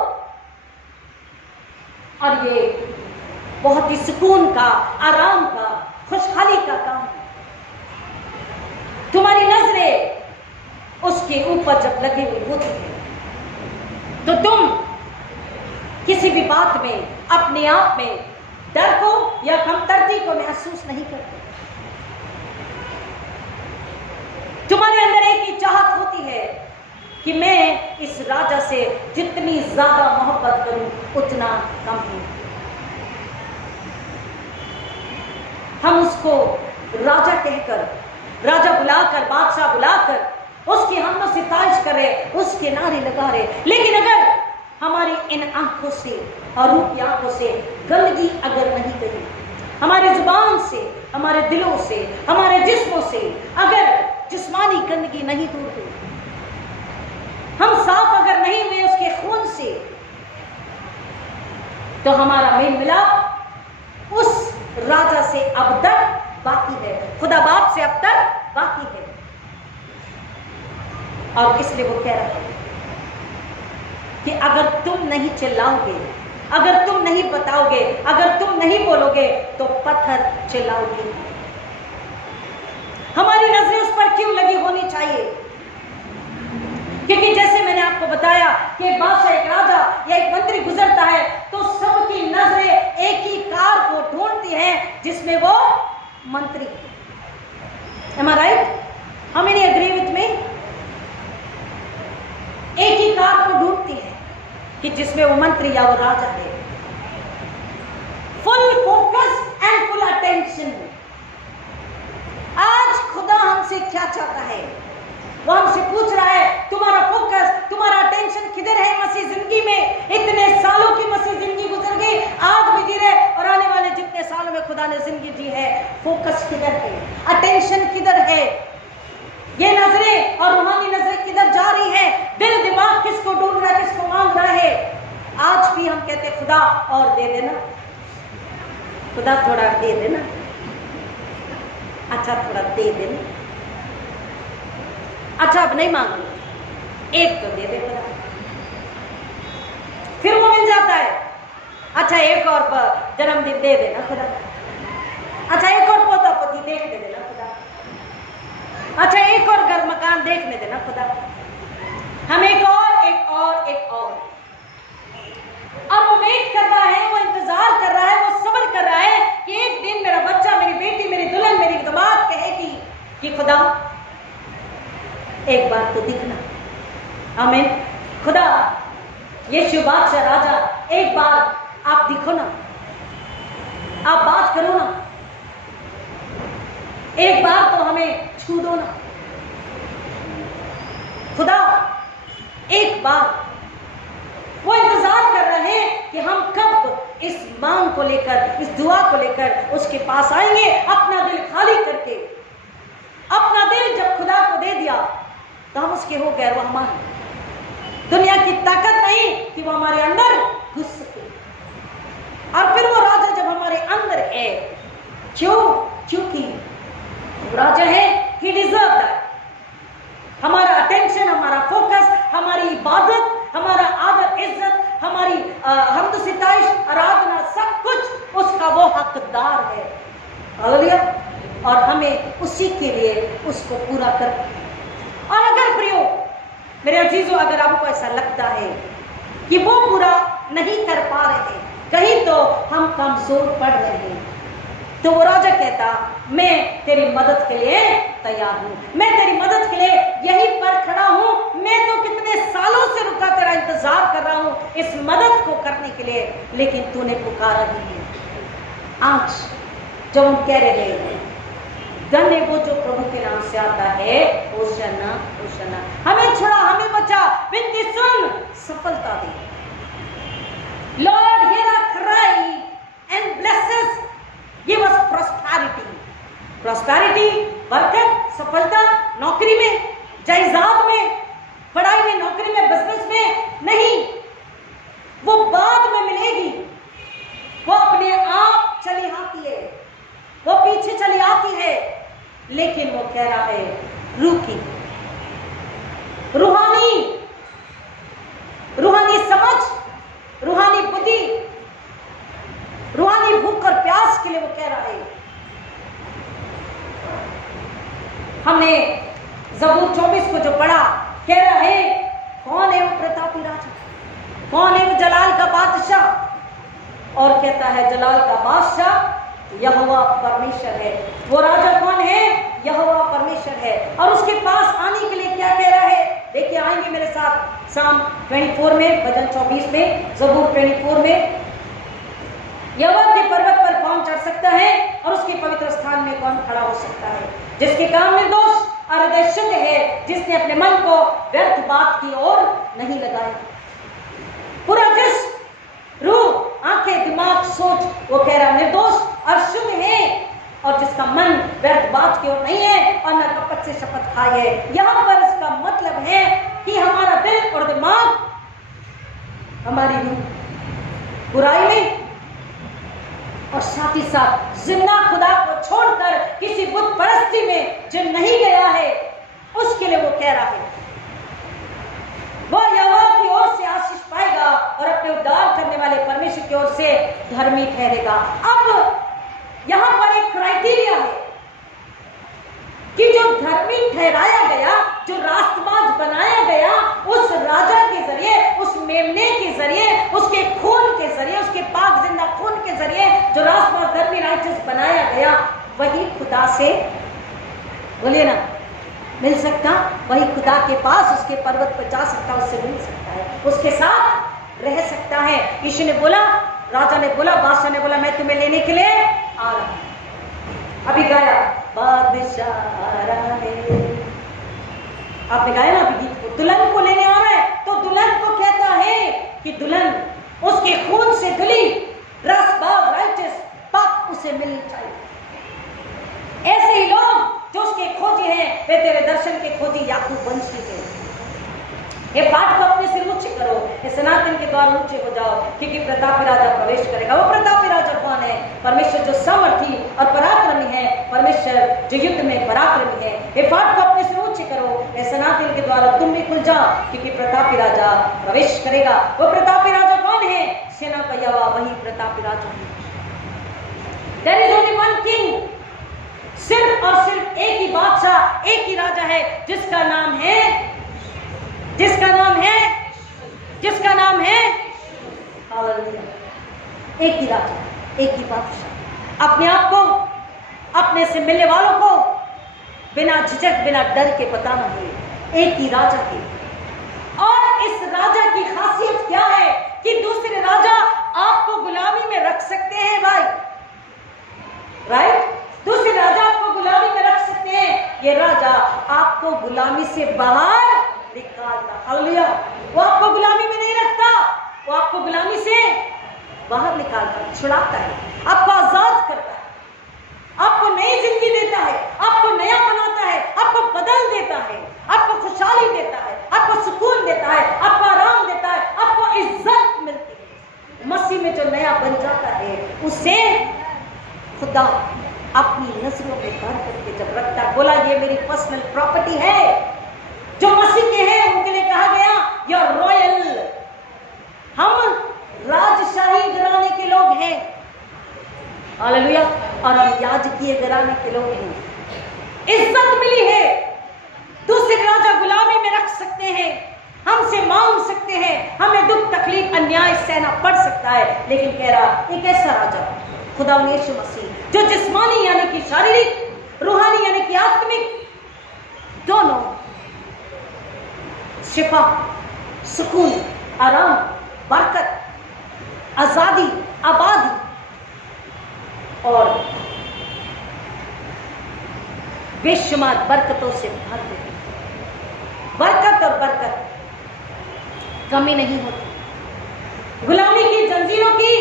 और ये बहुत ही सुकून का, आराम का, खुशहाली का काम है। तुम्हारी नजरें उसके ऊपर जब लगे हुए होती है तो तुम किसी भी बात में अपने आप में डर को या कमतरती को महसूस नहीं करते। तुम्हारे अंदर एक ही चाहत होती है कि मैं इस राजा से जितनी ज्यादा मोहब्बत करूं उतना कम है। हम उसको राजा कहकर, राजा बुलाकर, बादशाह बुलाकर उसकी हम तो सितारिश कर रहे, उसके नारे लगा रहे, लेकिन अगर हमारी इन आंखों से और रूह की आंखों से गंदगी अगर नहीं गई, हमारे जुबान से, हमारे दिलों से, हमारे जिस्मों से अगर जिस्मानी गंदगी नहीं दूर हुई, हम साफ अगर नहीं हुए उसके खून से, तो हमारा मेल मिलाप उस राजा से अब तक बाकी है, खुदा बाप से अब तक बाकी है। और इसलिए वो कह रहा है कि अगर तुम नहीं चिल्लाओगे, अगर तुम नहीं बताओगे, अगर तुम नहीं बोलोगे तो पत्थर चिल्लाओगे। हमारी नजरें उस पर क्यों लगी होनी चाहिए? क्योंकि जैसे मैंने आपको बताया कि एक बादशाह, एक राजा या एक मंत्री गुजरता है तो सबकी नजरें एक ही कार को ढूंढती हैं जिसमें वो मंत्री। Am I right? How many agree with me? एक ही कार को ढूंढती है कि जिसमें वो मंत्री या वो राजा है। Full focus and full attention. आज खुदा हमसे क्या चाहता है? वो हमसे पूछ रहा है तुम्हारा फोकस, तुम्हारा अटेंशन किधर है मसीह जिंदगी में? इतने सालों की मसीह जिंदगी गुजर गई, आज भी जी रहे और आने वाले जितने सालों में खुदा ने जिंदगी जी है, फोकस किधर है? अटेंशन किधर है? ये नजरें और रूहानी नजरें किधर जा रही है? दिल दिमाग किसको ढूंढ रहा है, किसको मांग रहा है? आज भी हम कहते खुदा और दे देना, खुदा थोड़ा दे देना, अच्छा थोड़ा दे देना, अच्छा अब नहीं मांगू, एक तो दे दे खुदा। फिर वो मिल जाता है, अच्छा एक और जन्मदिन दे देना खुदा, अच्छा एक और पोता पोती देखने देना खुदा, अच्छा एक और घर मकान देखने देना खुदा, हम एक और एक और एक और। और वो वेट कर रहा है, वो इंतजार कर रहा है, वो सब्र कर रहा है कि एक दिन मेरा बच्चा, मेरी बेटी, मेरी दुल्हन, मेरी दामाद कहेगी कि खुदा एक बार तो दिखना। आमीन। खुदा यीशु बादशाह राजा, एक बार आप दिखो ना, आप बात करो ना, एक बार तो हमें छू दो ना खुदा, एक बार। वो इंतजार कि हम कब इस मांग को लेकर, इस दुआ को लेकर उसके पास आएंगे, अपना दिल खाली करके। अपना दिल जब खुदा को दे दिया तो हम उसके हो गए, वो हमारे। दुनिया की ताकत नहीं कि वो हमारे अंदर घुस सके। और फिर वो राजा जब हमारे अंदर है, क्यों? क्योंकि राजा है, ही डिजर्व दैट। हमारा अटेंशन, हमारा फोकस, हमारी इबादत, हमारा आदर, इज्जत, हमारी हमद सिताइश, आराधना, सब कुछ उसका वो हकदार है। हालेलुया। और हमें उसी के लिए उसको पूरा कर। और अगर प्रियो मेरे अजीजों, अगर आपको ऐसा लगता है कि वो पूरा नहीं कर पा रहे हैं, कहीं तो हम कमजोर पड़ रहे हैं, तो वो राजा कहता, मैं तेरी मदद के लिए तैयार हूं, मैं तेरी मदद के लिए यहीं पर खड़ा हूं। मैं तो कितने सालों से रुका, तेरा इंतजार कर रहा हूं इस मदद को करने के लिए, लेकिन तूने पुकारा नहीं। आज जब हम कह रहे हैं धन्य वो जो प्रभु के नाम से आता है, होशाना होशाना, हमें छुड़ा, हमें बचा, विनती सुन, सफलता दे। Lord hear our cry and bless us, give us prosperity. Prosperity, बरकत, सफलता, नौकरी में, जायदाद में, पढ़ाई में, नौकरी में, बिजनेस में नहीं, वो बाद में मिलेगी। वो अपने आप चली आती है, वो पीछे चली आती है, लेकिन वो कह रहा है रूखी, रूहानी समझ, रूहानी बुद्धि, रूहानी भूख और प्यास के लिए वो कह रहा है। हमने ज़बूर 24 को जो पढ़ा, कह रहा है कौन है वो प्रतापी राजा, कौन है वो जलाल का बादशाह, और कहता है जलाल का बादशाह यहोवा परमेश्वर है। वो राजा कौन है? यहोवा परमेश्वर है। और उसके पास आने के लिए क्या कह रहा है? देखिए, आएंगे मेरे साथ साम 24 में, भजन 24 में, ज़बूर 24 में। यहोवा के पर्वत पर कौन चढ़ सकता है और उसके पवित्र स्थान में कौन खड़ा हो सकता है? जिसके काम निर्दोष और हृदय शुद्ध है, जिसने अपने मन को व्यर्थ बात की ओर नहीं लगाया। पूरा जिस रूह, आंखें, दिमाग, सोच, वो कह रहा निर्दोष और शुद्ध है, और जिसका मन व्यर्थ बात की ओर नहीं है और न कपट से शपथ खाए है। यहाँ पर इसका मतलब है कि हमारा दिल और दिमाग, हमारी रूह बुराई में और साथ ही साथ जिंदा खुदा को छोड़कर किसी बुत परस्ती में जो नहीं गया है, उसके लिए वो कह रहा है वह यहोवा की ओर से आशीष पाएगा और अपने उद्धार करने वाले परमेश्वर की ओर से धर्मी ठहरेगा। अब यहां पर एक क्राइटेरिया है कि जो धर्मी ठहराया गया, जो रास्तबाज बनाया गया, उस राजा के जरिए, उस मेमने के जरिए, उसके खून के जरिए, उसके पाक जिंदा खून के जरिए जो रास्तबाज धर्मी राइचस बनाया गया, वही खुदा से, बोलिए ना, मिल सकता, वही खुदा के पास, उसके पर्वत पर जा सकता, उससे मिल सकता है, उसके साथ रह सकता है। यीशु ने बोला, राजा ने बोला, बादशाह ने बोला, मैं तुम्हें लेने के लिए आ रहा हूं। अभी गाया बादशाह आ रहा है, आपने गाया ना अभी गीत को, दुल्हन को लेने आ रहा है। तो दुल्हन को कहता है कि दुल्हन उसके खून से धुली, रास्तबाज राइचस पाक उसे मिलनी चाहिए। ऐसे ही लोग जो उसके खोजी हैं, वे तेरे दर्शन के खोजी याकूब वंशी हैं। ये पाठ को अपने सिर ऊंचे करो, ये सनातन के द्वार ऊंचे हो जाओ, क्योंकि प्रतापी राजा प्रवेश करेगा। वो प्रतापी राजा कौन है? परमेश्वर जो सामर्थी और पराक्रमी है, परमेश्वर जो युद्ध में पराक्रमी है। ये पाठ को अपने सिर ऊंचे करो, ये सनातन के द्वार तुम भी खुल जाओ, क्योंकि प्रतापी राजा प्रवेश करेगा। वो प्रतापी राजा कौन है? सेना का यहोवा, वही प्रतापी राजा है। There is only one king, सिर्फ और सिर्फ एक ही बादशाह, एक ही राजा है, जिसका नाम है, जिसका नाम है, जिसका नाम है हालेलुया। एक ही राजा, एक ही बादशाह। अपने आप को, अपने से मिलने वालों को बिना झिझक, बिना डर के बताना है, एक ही राजा है। और इस राजा की खासियत क्या है कि दूसरे राजा आपको गुलामी में रख सकते हैं भाई, राइट? दूसरे राजा आपको गुलामी में रख सकते हैं, ये राजा आपको गुलामी से बाहर निकालता। हालेलुया। वो आपको गुलामी में नहीं रखता, वो आपको गुलामी से बाहर निकालता है, छुड़ाता है, आपको आजाद करता है, आपको नई जिंदगी देता है, आपको नया बनाता है, आपको बदल देता है, आपको खुशहाली देता है, आपको सुकून देता है, आपको आराम देता है, आपको इज्जत मिलती है। मसीह में जो नया बन जाता है उसे खुदा अपनी नजरों में भर करके जब रखता है, बोला ये मेरी पर्सनल प्रॉपर्टी है। जो मसीह के हैं उनके लिए कहा गया योर रॉयल, हम राजशाही घराने के लोग हैं, हालेलुया, और हम याजकीय घराने के लोग हैं। इज्जत मिली है, दूसरे राजा गुलामी में रख सकते हैं, हमसे मांग सकते हैं, हमें दुख तकलीफ अन्याय सहना पड़ सकता है, लेकिन कह रहा एक ऐसा राजा खुदा यीशु मसीह जो जिस्मानी यानी कि शारीरिक, रूहानी यानी कि आत्मिक, दोनों शिफा, सुकून, आराम, बरकत, आजादी, आबादी और बेशुमार बरकतों से भर देते। बरकत और बरकत कमी नहीं होती। गुलामी की जंजीरों की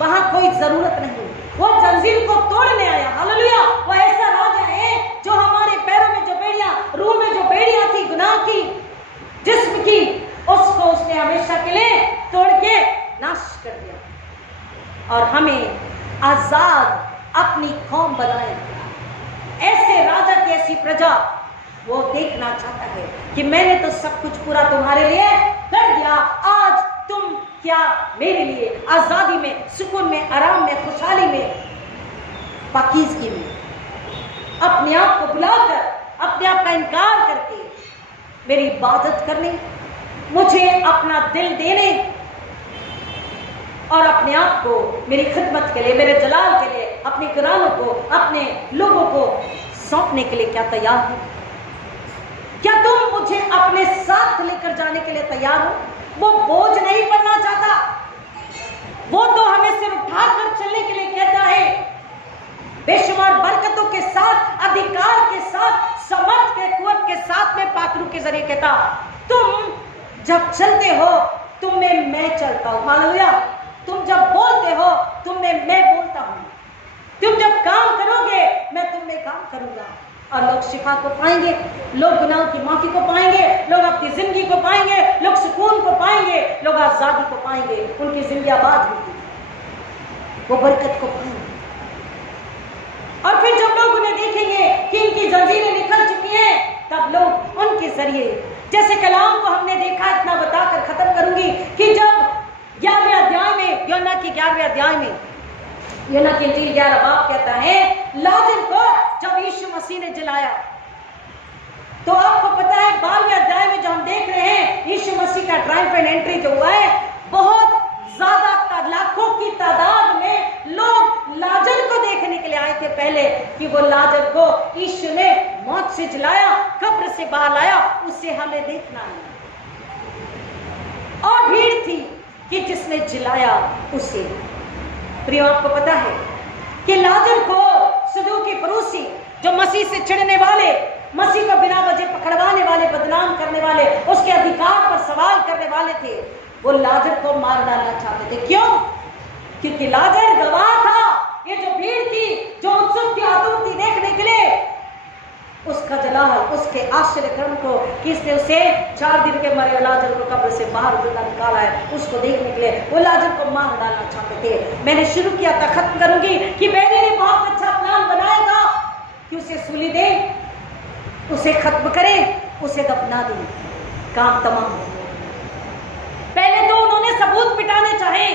वहां कोई जरूरत नहीं, वो जंजीर को तोड़ने आया, हालेलुया। वो ऐसा राजा है जो हमारे पैरों में जो बेड़ियां, रूह में जो बेड़ियां थी गुनाह की, जिस्म की, उसको उसने हमेशा के लिए तोड़ के नाश कर दिया और हमें आजाद अपनी कौम बनाया। ऐसे राजा की ऐसी प्रजा वो देखना चाहता है कि मैंने तो सब कुछ पूरा तुम्हारे लिए कर दिया, आज तुम क्या मेरे लिए आजादी में, सुकून में, आराम में, खुशहाली में, पाकीज़गी में अपने आप को बुलाकर, अपने आप का इनकार करके मेरी इबादत करने, मुझे अपना दिल देने और अपने आप को मेरी खिदमत के लिए, मेरे जलाल के लिए, अपने घरानों को, अपने लोगों को सौंपने के लिए क्या तैयार हो? क्या तुम मुझे अपने साथ लेकर जाने के लिए तैयार हो? वो बोझ नहीं बनना चाहता, वो तो हमें सिर उठाकर चलने के लिए कहता है, बेशुमार बरकतों के साथ, अधिकार के साथ, समर्थ के, कुव्वत के साथ में पाखरू के जरिए कहता, तुम जब चलते हो तुम में मैं चलता हूं, हालेलुया। तुम जब बोलते हो तुम में मैं बोलता हूं, तुम जब काम करोगे मैं तुम में काम करूंगा और लोग शिफा को पाएंगे, लोग गुनाहों की माफी को पाएंगे, लोग अपनी जिंदगी को पाएंगे, लोग सुकून को पाएंगे, लोग आजादी को पाएंगे, उनकी जिंदगी आबाद होगी, वो बरकत को पाएंगे। और फिर जब लोग उन्हें देखेंगे कि इनकी जंजीरें निकल चुकी हैं, तब लोग उनके जरिए, जैसे कलाम को हमने देखा, इतना बताकर खत्म करूंगी कि जब 11वें अध्याय में, यूहन्ना के 11वें अध्याय में, यूहन्ना की इंजील 11 बाब कहता है, लाजर को जब यीशु मसीह ने जलाया, तो आपको पता है 12वें अध्याय में जो हम देख रहे हैं, यीशु मसीह का ट्रायम्फेंट एंट्री जो हुआ है, बहुत ज्यादा लाखों की तादाद में लोग लाजर को देखने के लिए आए थे पहले, कि वो लाजर को यीशु ने मौत से जलाया, कब्र से बाहर लाया, उसे हमें देखना है। और भीड़ थी कि जिसने जलाया उसे। प्रियो, आपको पता है कि लाजर को सदूकी फरूसी, जो मसीह से चिढ़ने वाले, मसीह को बिना वजह पकड़वाने वाले, बदनाम करने वाले, उसके अधिकार पर सवाल करने वाले थे, वो लाजर को मार डालना चाहते थे। क्यों? क्योंकि लाजर गवाह था। ये जो भीड़ थी, जो उत्सुक थी, आतुर थी देखने के लिए उसका जलाल, उसके आश्चर्य कर्म को, किसने उसे 4 दिन के मरे लाजर को कब्र से बाहर निकाला है, उसको देखने के लिए वो लाजर को मार डालना चाहते थे। मैंने शुरू किया था, खत्म करूंगी, कि मैंने ने बहुत अच्छा प्लान बनाया था कि उसे सूली दे, उसे खत्म करे, उसे दफना दे, काम तमाम हो। पहले तो उन्होंने सबूत मिटाने चाहे,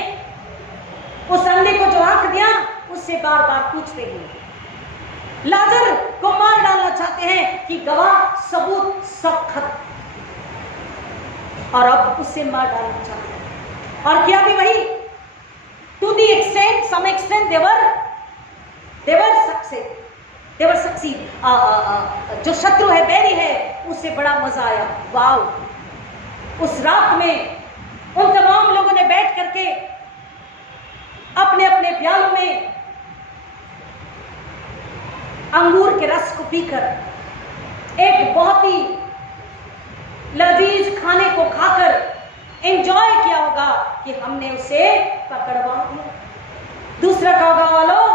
उस अंधे को जो आंख दिया उससे बार बार पूछते हैं, लाजर को मार डालना चाहते हैं कि गवाह, सबूत सब खत्म, और अब उसे मार डालना चाहते हैं। और क्या भी वही, to the extent, some extent their success, जो शत्रु है, बैरी है, उसे बड़ा मजा आया। वाव! उस रात में उन तमाम लोगों ने बैठ करके अपने अपने प्यालों में अंगूर के रस को पीकर, एक बहुत ही लजीज खाने को खाकर एंजॉय किया होगा कि हमने उसे पकड़वा दिया। दूसरा कहोगा वालों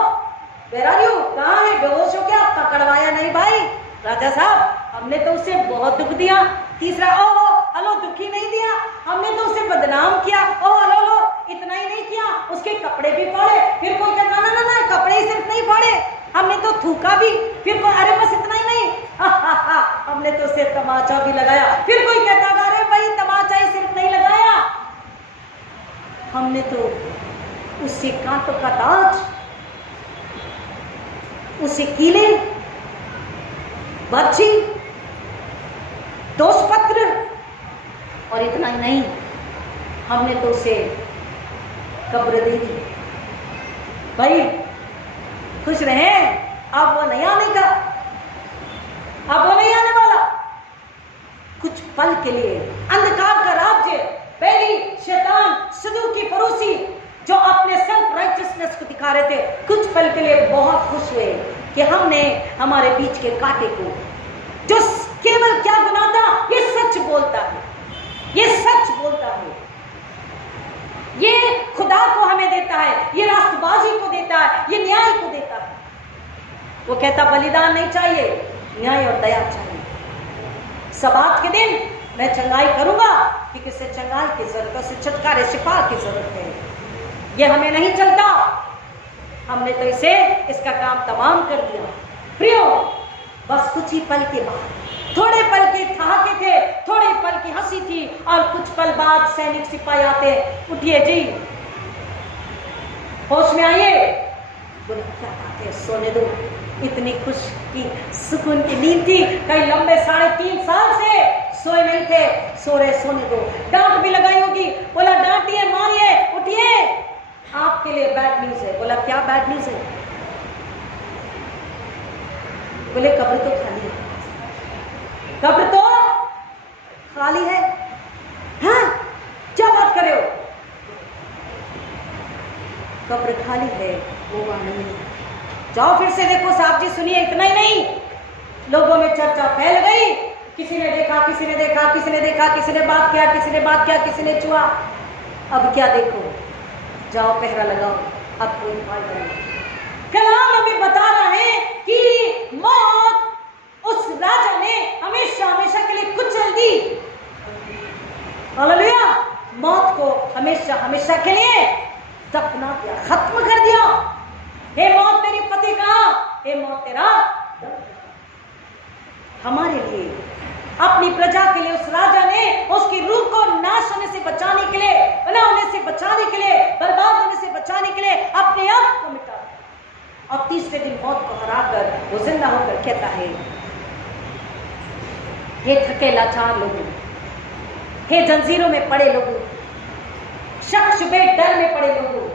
वेर आर यू, कहाँ है, बेहोश हो क्या? पकड़वाया नहीं भाई राजा साहब, हमने तो उसे बहुत दुख दिया। तीसरा ओहो हलो दुखी नहीं दिया, हमने तो उसे बदनाम किया। ओह हलो लो, इतना ही नहीं किया, उसके कपड़े भी फाड़े। फिर कोई कहता ना ना ना कपड़े ही सिर्फ नहीं फाड़े, हमने तो थूका भी। फिर कोई अरे बस इतना ही नहीं, हमने तो उसे तमाचा भी लगाया। फिर कोई कहता अरे भाई तमाचा ही सिर्फ नहीं लगाया, हमने तो उससे कांटों का ताज, उसे कीले, बर्छी, दोषपत्र, और इतना ही नहीं, हमने तो उसे कब्र दे दी। भाई खुश रहे, अब वो नहीं आने का, अब वो नहीं आने वाला। कुछ पल के लिए अंधकार का राज्य, पहली शैतान सदूकी फरूसी जो अपने सेल्फ राइचियसनेस को दिखा रहे थे, कुछ पल के लिए बहुत खुश हुए कि हमने हमारे बीच के कांटे को, जो केवल क्या गुनाह था, ये सच बोलता है, ये सच बोलता है, ये खुदा को हमें देता है, ये रास्तबाजी को देता है, ये न्याय को देता है। वो कहता बलिदान नहीं चाहिए, न्याय और दया चाहिए। सबात के दिन मैं चंगाई करूंगा कि किसे चंगाई की जरूरत है, उसे छुटकारे शिफा की जरूरत है। ये हमें नहीं चलता, हमने तो इसे इसका काम तमाम कर दिया। प्रियो बस कुछ ही पल के बाद, थोड़े पल के ठहाके थे, थोड़े पल की हंसी थी, और कुछ पल बाद सैनिक सिपाही आते, उठिए जी, होश में आइए। बोले क्या बात है, सोने दो, इतनी खुश की सुकून की नींद थी, कई लंबे 3.5 साल से सोए नहीं थे, सो रहे, सोने दो। डांट भी लगाई होगी, बोला डांटिए मारिए, उठिए, आपके लिए बैड न्यूज है। बोला क्या बैड न्यूज है? बोले कब्र तो खाली है, कब्र तो खाली है। हाँ क्या बात कर रहे हो? कब्र खाली है, वो वहां नहीं है। जाओ फिर से देखो साहब जी, सुनिए। इतना ही नहीं, लोगों में चर्चा फैल गई, किसी ने देखा, किसी ने देखा, किसी ने देखा, किसी ने बात किया, किसी ने बात किया, किसी ने छुआ। अब क्या देखो, जाओ पहरा लगाओ, अब कोई फायदा नहीं। कलाम हमें बता रहा है कि मौत उस राजा ने हमेशा हमेशा के लिए कुचल दी। हालेलुया, मौत को हमेशा हमेशा के लिए दफना दिया, खत्म कर दिया। हे मौत तेरी फतेह कहां, हे मौत तेरा हमारे लिए, अपनी प्रजा के लिए उस राजा ने उसकी रूह को नाश होने से बचाने के लिए, बना होने से बचाने के लिए, बर्बाद होने से बचाने के लिए अपने आप को मिटा दिया। और तीसरे दिन मौत को हराकर वो जिंदा होकर कहता है, हे थके लाचार लोगों, हे जंजीरों में पड़े लोगों, शक शुबे डर में पड़े लोगों,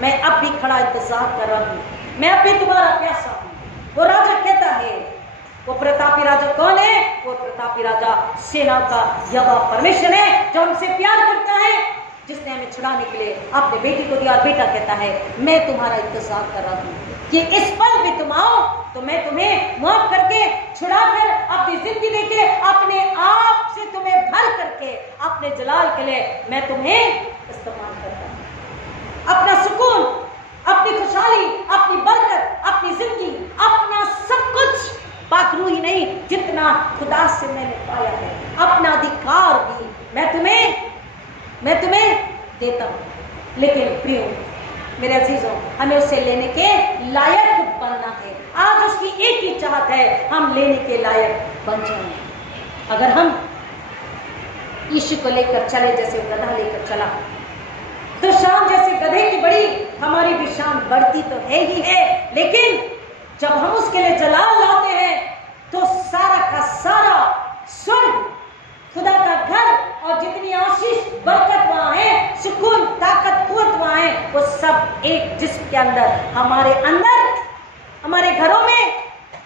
मैं अब भी खड़ा इंतजार कर रहा हूं, मैं अब भी तुम्हारा प्यासा हूं। वो राजा कहता है, वो प्रतापी राजा कौन है? वो प्रतापी राजा सेना का यहोवा परमेश्वर है, जो हमसे प्यार करता है, जिसने हमें छुड़ाने के लिए अपने बेटी को दिया। और बेटा कहता है, मैं तुम्हारा इंतजार कर रहा हूं कि इस पल भी तुम आओ तो मैं तुम्हें माफ करके, छुड़ाकर, अपनी जिंदगी देके, अपने आप से तुम्हें भर करके, अपने जलाल के लिए मैं तुम्हें इस्तेमाल करता हूं। अपना सुकून, अपनी खुशहाली, अपनी बरकत, अपनी जिंदगी, अपना सब कुछ, पाकरू ही नहीं, जितना खुदा से मैंने पाया है, अपना अधिकार भी मैं तुम्हें देता हूं। लेकिन प्रियो मेरे अजीजों, हमें उसे लेने के लायक बनना है। आज उसकी एक ही चाहत है, हम लेने के लायक बन जाएं। अगर हम यीशु को लेकर चले जैसे गधा लेकर चला, तो शान जैसे गधे की बड़ी हमारी भी शान बढ़ती तो है ही है। लेकिन जब हम उसके लिए जलाल लाते हैं, तो सारा का सारा स्वर्ग, खुदा का घर, और जितनी आशीष बरकत वहां है, सुकून, ताकत, कुव्वत वहां है, वो सब एक जिस्म के अंदर, हमारे अंदर, हमारे घरों में,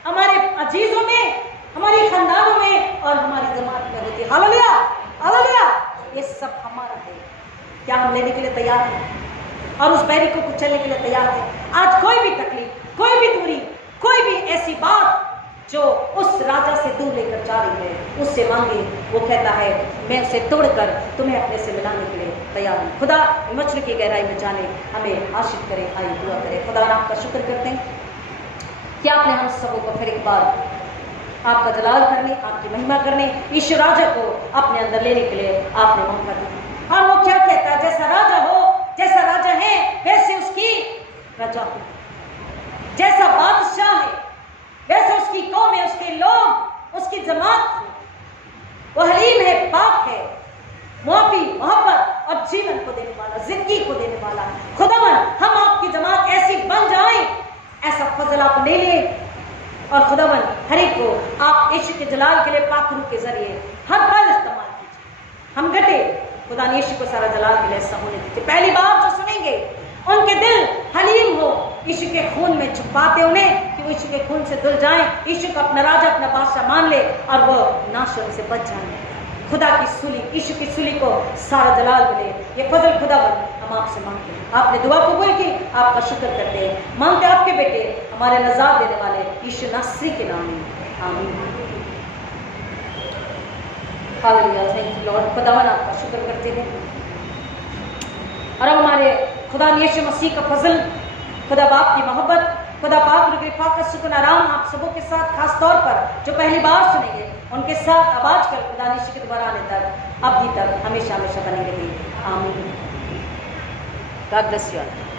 हमारे अजीजों में, हमारे खानदानों में और हमारी जमात में होती है। हालेलुया, हालेलुया, ये सब हमारा है। क्या हम लेने के लिए तैयार हैं और उस बैरी को कुचलने के लिए तैयार हैं? आज कोई भी तकलीफ, कोई भी दूरी, कोई भी ऐसी बात जो उस राजा से दूर लेकर जा रही है, उससे मांगे। वो कहता है मैं उसे तोड़कर तुम्हें अपने से मिलाने के लिए तैयार हूँ। खुदा हिमाचल की गहराई में जाने हमें आशीष करे। आइए दुआ करें। खुदा आपका शुक्र करते हैं कि आपने हम सबों को फिर एक बार आपका जलाल करने, आपकी महिमा करने, ईश्वर राजा को अपने अंदर लेने के लिए आपने मौका दिया। और वो क्या कहता है, जैसा राजा हो, जैसा राजा है वैसे उसकी प्रजा हो, जैसा बादशाह है वैसे उसकी कौम है, उसके लोग, उसकी जमात, वो हलीम है, पाक है, मुआफी, मोहब्बत और जीवन को देने वाला, जिंदगी को देने वाला। खुदावन हम आपकी जमात ऐसी बन जाए, ऐसा फजल आप ले ले। और खुदावन हर एक को आप यीशु के जलाल के लिए पाक रूह के जरिए हर पल इस्तेमाल कीजिए। हम घटे खुदा ने यीशु को सारा जलाल के लिए ऐसा होने दीजिए। पहली बार जो सुनेंगे उनके दिल हलीम हो, यीशु के खून में छुपाते उन्हें कि वो यीशु के खून से धुल जाएं, यीशु को अपना राजा, अपना बादशाह मान ले और वो नाशों से बच जाएं। खुदा की सूली, यीशु की सूली को सारा जलाल मिले। ये फजल खुदावन हम आपसे मांगते हैं। आपने दुआ कबूल की, आपका शुक्र करते हैं। मांगते आपके बेटे हमारे नजात देने वाले यीशु नासरी के नाम में, आमीन। Hallelujah, thank you Lord. खुदावन आपका शुक्र करते हैं। और अब हमारे खुदा यीशु मसीह का फजल, खुदा बाप की मोहब्बत, खुदा पाक की फाकत, सुकून, आराम आप सबों के साथ, खास तौर पर जो पहली बार सुनेंगे उनके साथ अब आजकल खुदा यीशु के दोबारा आने तक, अभी तक, हमेशा हमेशा बने रहे। आमीन। God bless you all.